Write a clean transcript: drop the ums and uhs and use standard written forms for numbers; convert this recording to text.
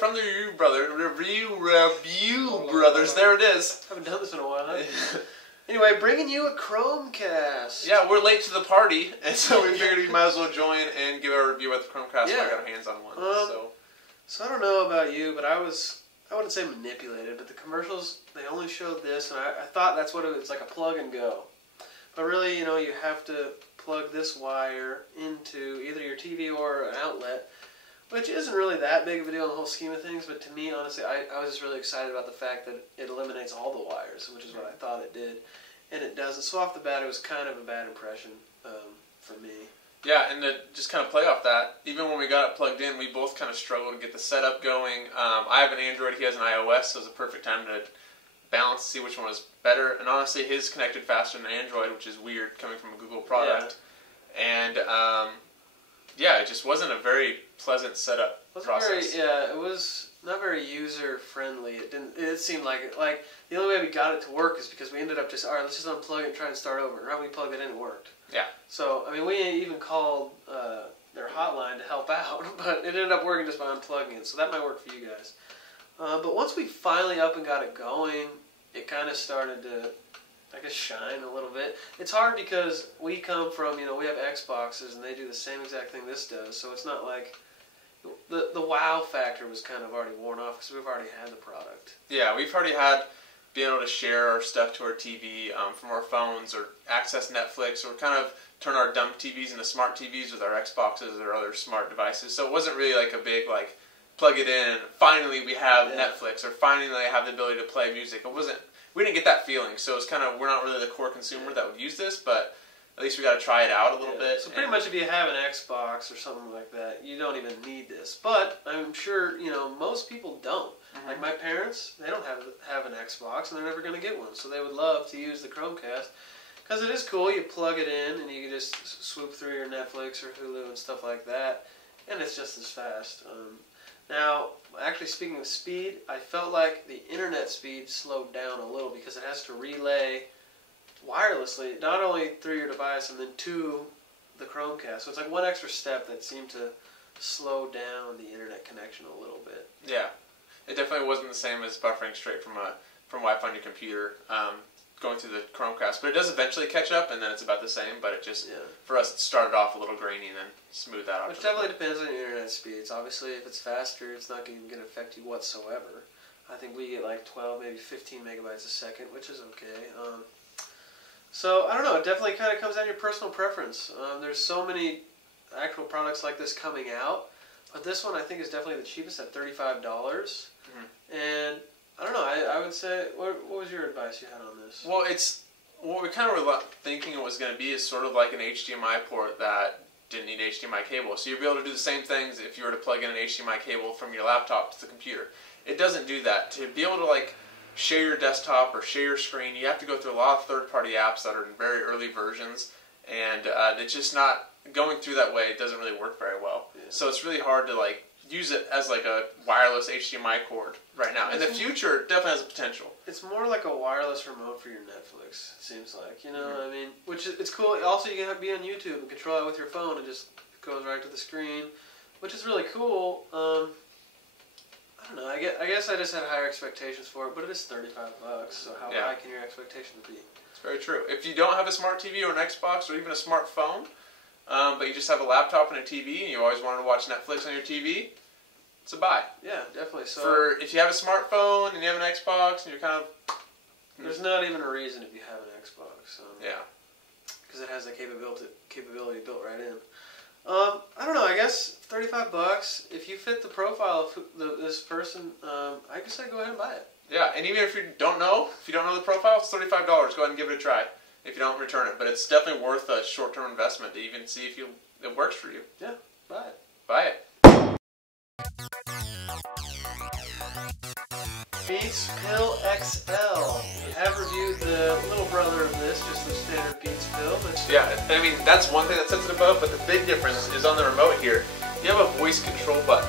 From the Review Brothers, there it is. Haven't done this in a while, huh? Anyway, bringing you a Chromecast. Yeah, we're late to the party, and so we figured we might as well join and give our review with the Chromecast. Yeah. We got our hands on one. So I don't know about you, but I wouldn't say manipulated, but the commercials, they only showed this, and I thought that's what it's like, a plug and go. But really, you know, you have to plug this wire into either your TV or an outlet, which isn't really that big of a deal in the whole scheme of things, but to me, honestly, I was just really excited about the fact that it eliminates all the wires, which is what I thought it did, and it doesn't. So off the bat, it was kind of a bad impression for me. Yeah, and to just kind of play off that, even when we got it plugged in, we both kind of struggled to get the setup going. I have an Android, he has an iOS, so it was a perfect time to balance, see which one was better, and honestly, his connected faster than Android, which is weird coming from a Google product, and yeah, it just wasn't a very pleasant setup process. It was not very user friendly. It seemed like the only way we got it to work is because we ended up just, all right, let's just unplug it and try and start over. And right when we plugged it in, it worked. Yeah. So I mean, we even called their hotline to help out, but it ended up working just by unplugging it. So that might work for you guys. But once we finally up and got it going, it kind of started to, I guess, shine a little bit. It's hard because we come from, you know, we have Xboxes and they do the same exact thing this does, so it's not like the wow factor was kind of already worn off because we've already had the product. Yeah, we've already had being able to share our stuff to our TV from our phones, or access Netflix, or kind of turn our dumb TVs into smart TVs with our Xboxes or other smart devices. So it wasn't really like a big, like, plug it in, finally we have Netflix, or finally I have the ability to play music. It wasn't. We didn't get that feeling, so it's kind of, we're not really the core consumer that would use this, but at least we got to try it out a little bit. So pretty much if you have an Xbox or something like that, you don't even need this. But I'm sure, you know, most people don't. Mm-hmm. Like my parents, they don't have an Xbox, and they're never going to get one, so they would love to use the Chromecast, because it is cool. You plug it in, and you can just swoop through your Netflix or Hulu and stuff like that, and it's just as fast. Now, actually, speaking of speed, I felt like the internet speed slowed down a little because it has to relay wirelessly, not only through your device and then to the Chromecast. So it's like one extra step that seemed to slow down the internet connection a little bit. Yeah, it definitely wasn't the same as buffering straight from Wi-Fi on your computer. Going through the Chromecast, but it does eventually catch up, and then it's about the same. But it just, for us, it started off a little grainy and then smoothed that out. Which definitely depends on your internet speeds. Obviously, if it's faster, it's not even going to affect you whatsoever. I think we get like 12, maybe 15 megabytes a second, which is okay. So I don't know. It definitely kind of comes down to your personal preference. There's so many actual products like this coming out, but this one I think is definitely the cheapest at $35. And I don't know. I would say, what was your advice you had on this? Well, it's what we kind of were thinking it was going to be is sort of like an HDMI port that didn't need HDMI cable. So you'd be able to do the same things if you were to plug in an HDMI cable from your laptop to the computer. It doesn't do that. To be able to like share your desktop or share your screen, you have to go through a lot of third-party apps that are in very early versions, and it's just not going through that way. It doesn't really work very well. Yeah. So it's really hard to like use it as like a wireless HDMI cord right now. In the future, it definitely has a potential. It's more like a wireless remote for your Netflix, it seems like. You know what I mean? Which is, it's cool. Also, you can be on YouTube and control it with your phone, and just goes right to the screen, which is really cool. I don't know. I guess I just had higher expectations for it, but it is $35. So how high can your expectations be? It's very true. If you don't have a smart TV or an Xbox or even a smartphone, but you just have a laptop and a TV, and you always wanted to watch Netflix on your TV, it's a buy. Yeah, definitely. So if you have a smartphone and you have an Xbox, and you're kind of... There's not even a reason if you have an Xbox. Yeah. Because it has the capability built right in. I don't know, I guess $35, if you fit the profile of this person, I guess I'd go ahead and buy it. Yeah, and even if you don't know the profile, it's $35. Go ahead and give it a try. If you don't, return it. But it's definitely worth a short-term investment to even see if it works for you. Yeah, buy it. Buy it. Beats Pill XL. We have reviewed the little brother of this, just the standard Beats Pill. Yeah, I mean, that's one thing that sets it above, but the big difference is on the remote here. You have a voice control button.